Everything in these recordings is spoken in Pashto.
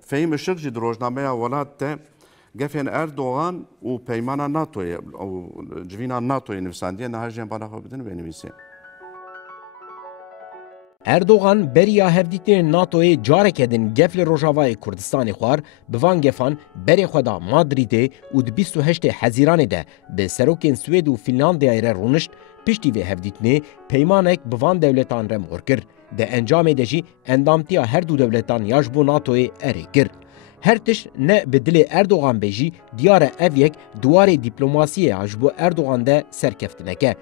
فهم الشق جد روجنامه ولات گفین اردوغان و پیمان ناتوی او جوینا ناتوی نفساندیه نه هرجین بالا خو بدن بنویسه اردوغان بریا هفدیتین ناتوی جارک ادن گفل روجاوای کردستان خوار بوان گفان بری خدا مادریده و 28 حزیران ده به سروکین سوید و فنلاندیا را رونشت پشتی و هفدیتنه پیمانک بوان دولتان را مورکر ده انجام دجی اندامتیا هر دو دولتان یاجبو ناتوی اری گر هر تش نه به دل اردوغان بیجی دیار اویک دوار دیپلوماسی عجبو اردوغان ده سرکفتنکه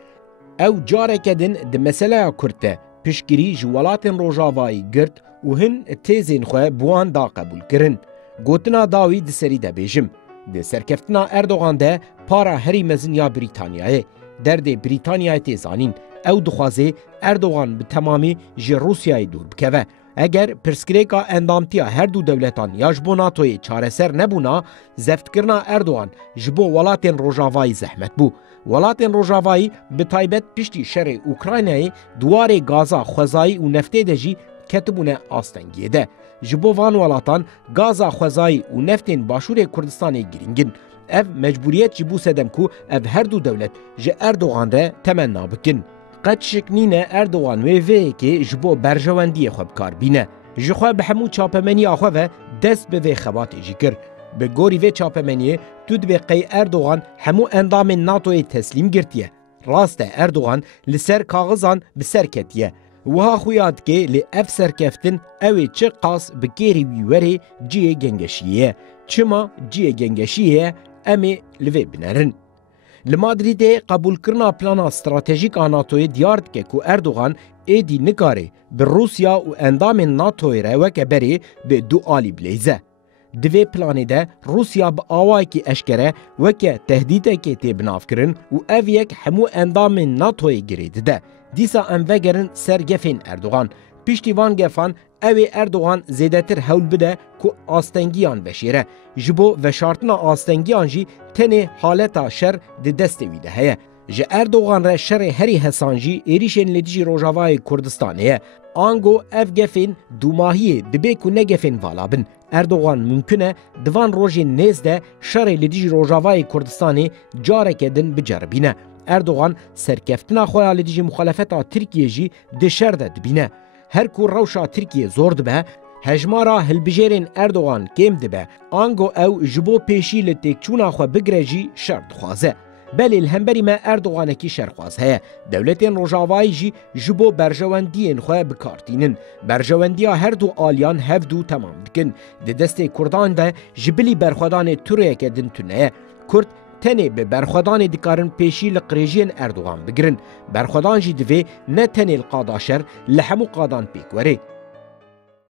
او جارک ادن ده مسئله کرده پشگیری جوالاتن روجاوایی گرد و هن تیزین خواه بوان دا قبول کرن. گوتنا داوی ده سری ده بیجم. ده سرکفتنا اردوغان ده پارا هری مزن یا بریتانیای. درد بریتانیای تیزانین. او دخوازه اردوغان به تمامی جی روسیای دور بکوه. اگر پرسکریکا اندامتیا هر دو دولتان یا جبو ناتوی چاره سر نبونا، زفت کرنا اردوغان جبو ولاتن روجاوایی زحمت بو. ولاتن روجاوایی به تایبت پشتی شر اوکراینای دوار گازا خوزایی و نفته دجی کتبونه آستنگیه ده. جبو وان ولاتان گازا خوزایی و نفتین باشور کردستان گرینگن. اف مجبوریت جبو سدم کو اف هر دو دولت جه اردوغان را تمنا بکن. قد شکنینه اردوغان وی که جبو برجواندی خوب کار بینه. جخوا به همو چاپمنی آخوه دست به وی خوات ایجی کر. به گوری وی چاپمنیه تود به قی اردوغان همو اندام ناتوی تسلیم گرتیه. راست اردوغان لسر کاغذان بسر کتیه. وها خویاد که لی اف سرکفتن اوی چه قاس بگیری ویوری جیه گنگشیه. چما جیه گنگشیه امی لوی بنرن. لمادریده قبول کرنا پلانا استراتژیک ناتوی دیارد که کو اردوغان ایدی نکاره به روسیا و اندام ناتوی را وکه بری به دو آلی بلیزه. دوی پلانی ده روسیا با آوائی که اشکره وکه تهدیده که تیبناف کرن و او یک همو اندام ناتوی گرید ده. دیسا انوگرن سر گفین اردوغان. پیشتیوان گفان اوی اردوغان زیدتر حول بده که آستنگیان بشیره. جبو و شارتنا آستنگیان جی تنه حالتا شر ده دست ویده هیه. جه اردوغان را شر هری حسانجی ایریشن لدیجی روجاوای کردستانیه. آنگو اف گفین دو ماهیه دبی که نگفین والا بن. اردوغان ممکنه دوان روژی نیزده شر لدیجی روجاوای کردستانی جاره کدن بجربینه. اردوغان سرکفتنا خواه لدیجی مخالفتا ترکیه جی دشر ده دبینه. هر کو روشا ترکیه زورد به هجمارا هلبجیرین اردوغان کم دبه آنگو او جبو پیشی لتکچونا خو بگرجی شرط خوازه. بلی الهمبری ما اردوغان کی شرخواز هیا دولتین روجاوایی جی جبو برجواندین خواه بکارتینن. برجواندیا هر دو آلیان هف دو تمام دکن. ده دست کردان ده جبلی برخودان توریه که دن تونه. کرد تنه به برخودان دکارن پیشی لقریجین اردوغان بگرن. برخودان جی دوی نه تنه القاداشر لحمو قادان پیکوره.